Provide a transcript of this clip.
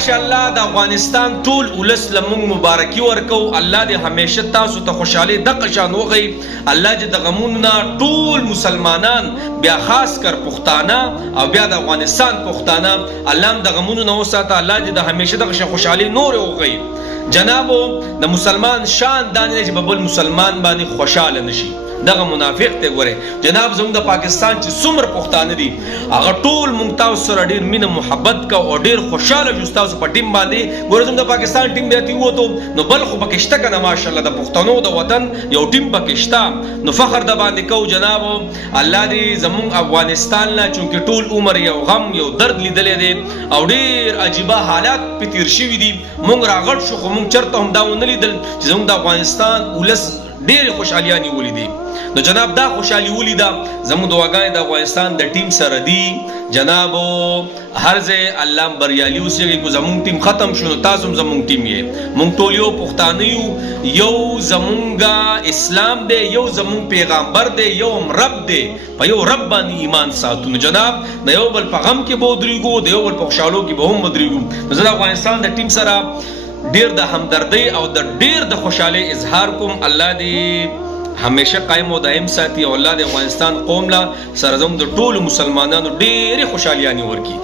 ماشاءالله د افغانستان ټول ولس لمون مبارکي ورکو. الله دې همیشه تاسو ته خوشحالي دغه شان وغي. الله دې د غمونو ټول مسلمانان بیا خاص کر پښتانه او بیا د افغانستان پښتانه الله د غمونو نه وساته. الله دې د همیشه دغه خوشحالي نور وغي. جنابو د مسلمان شان دانه چې بل مسلمان باندې خوشاله نشي. دغه منافق ته ګوره جناب زموږ د پاکستان چې څومره پښتانه دي هغه ټول مونږ تاسو سره ډېر مینه محبت کا او ډېر خوشاله جو تاسو په ټیم باندې. ګوره زموږ د پاکستان ټیم بیا تی وته نو بل خو پکې شته کنه ماشاءالله د پښتنو د وطن یو ټیم پکې شته نو فخر د باندې کو. جناب الله دې زموږ افغانستان لا چونکه ټول عمر یو غم یو درد لیدلې دي او ډېر عجیبه حالات په تیر شوي دي. مونږ راغړ شو خو مونږ چرته هم دا ونه لیدل چې زموږ د افغانستان ولس ډېر خوشحالیانی ولیدي. نو جناب دا خوشحالي ولیدا زموږ دعاګانې د افغانستان د ټیم سره دي. جناب هر ځای الله بریالي اوسېږي. کو زموږ ټیم ختم شو نو تاسو هم زموږ ټیم یې. مونږ ټول یو پښتانه یو زمونږ اسلام دی یو زمونږ پیغمبر دی یو رب دی. په یو رب باندې ایمان ساتو. نو جناب د یو بل په غم کې به ودرېږو د یو بل په خوشحالو کې به هم ودرېږو. نو زه د افغانستان د ټیم سره ډېر د همدردۍ او د ډېر د خوشحالۍ اظهار کوم. الله دې همیشه قائم او دائم ساتي او الله د افغانستان قوم لا سره زموږ د ټولو مسلمانانو ډېرې خوشحالیانې ورکړي.